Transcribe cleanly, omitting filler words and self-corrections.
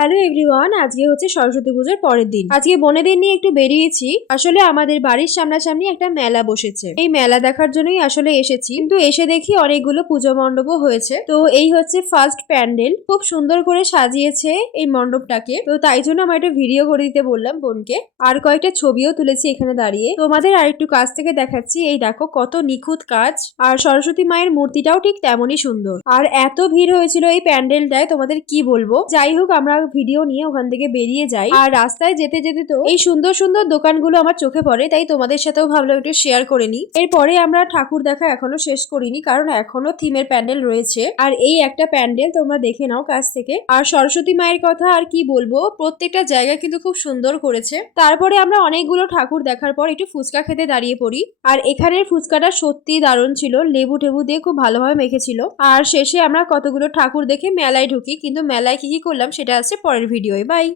Hello everyone, আজকে হচ্ছে সরস্বতী পুজোর পরের দিন। আজকে বোনেদের নিয়ে একটু বেরিয়েছি। আসলে আমাদের বাড়ির সামনাসামনি একটা মেলা বসেছে। এই মেলা দেখার জন্যই আসলে এসেছি, কিন্তু এসে দেখি অনেকগুলো পুজো মণ্ডপও হয়েছে। তো এই হচ্ছে ফার্স্ট প্যান্ডেল, খুব সুন্দর করে সাজিয়েছে এই মণ্ডপটাকে। তো তাই জন্য আমার একটা ভিডিও করে দিতে বললাম বোনকে, আর কয়েকটা ছবিও তুলেছি এখানে দাঁড়িয়ে। তোমাদের আর একটু কাছ থেকে দেখাচ্ছি। এই দেখো কত নিখুঁত কাজ, আর সরস্বতী মায়ের মূর্তিটাও ঠিক তেমনই সুন্দর। আর এত ভিড় হয়েছিল এই প্যান্ডেলটায়, তোমাদের কি বলবো। যাই হোক, আমরা ভিডিও নিয়ে ওখান থেকে বেরিয়ে যাই। আর রাস্তায় যেতে যেতে তো এই সুন্দর সুন্দর দোকানগুলো আমার চোখে পড়ে, তাই তোমাদের সাথেও ভাবলাম একটু শেয়ার করে নিই। এরপরে আমরা ঠাকুর দেখা এখনো শেষ করিনি, কারণ এখনো থিমের প্যান্ডেল রয়েছে। আর এই একটা প্যান্ডেল তোমরা দেখে নাও কাছ থেকে। আর সরস্বতী মায়ের কথা আর কি বলবো, প্রত্যেকটা জায়গা কিন্তু খুব সুন্দর করেছে। তারপরে আমরা অনেকগুলো ঠাকুর দেখার পর একটু ফুচকা খেতে দাঁড়িয়ে পড়ি। আর এখানের ফুচকাটা সত্যি দারুণ ছিল, লেবু টেবু দিয়ে খুব ভালোভাবে মেখেছিল। আর শেষে আমরা কতগুলো ঠাকুর দেখে মেলায় ঢুকি, কিন্তু মেলায় কি কি করলাম সেটা আছে পরের ভিডিওয়ে। বাই।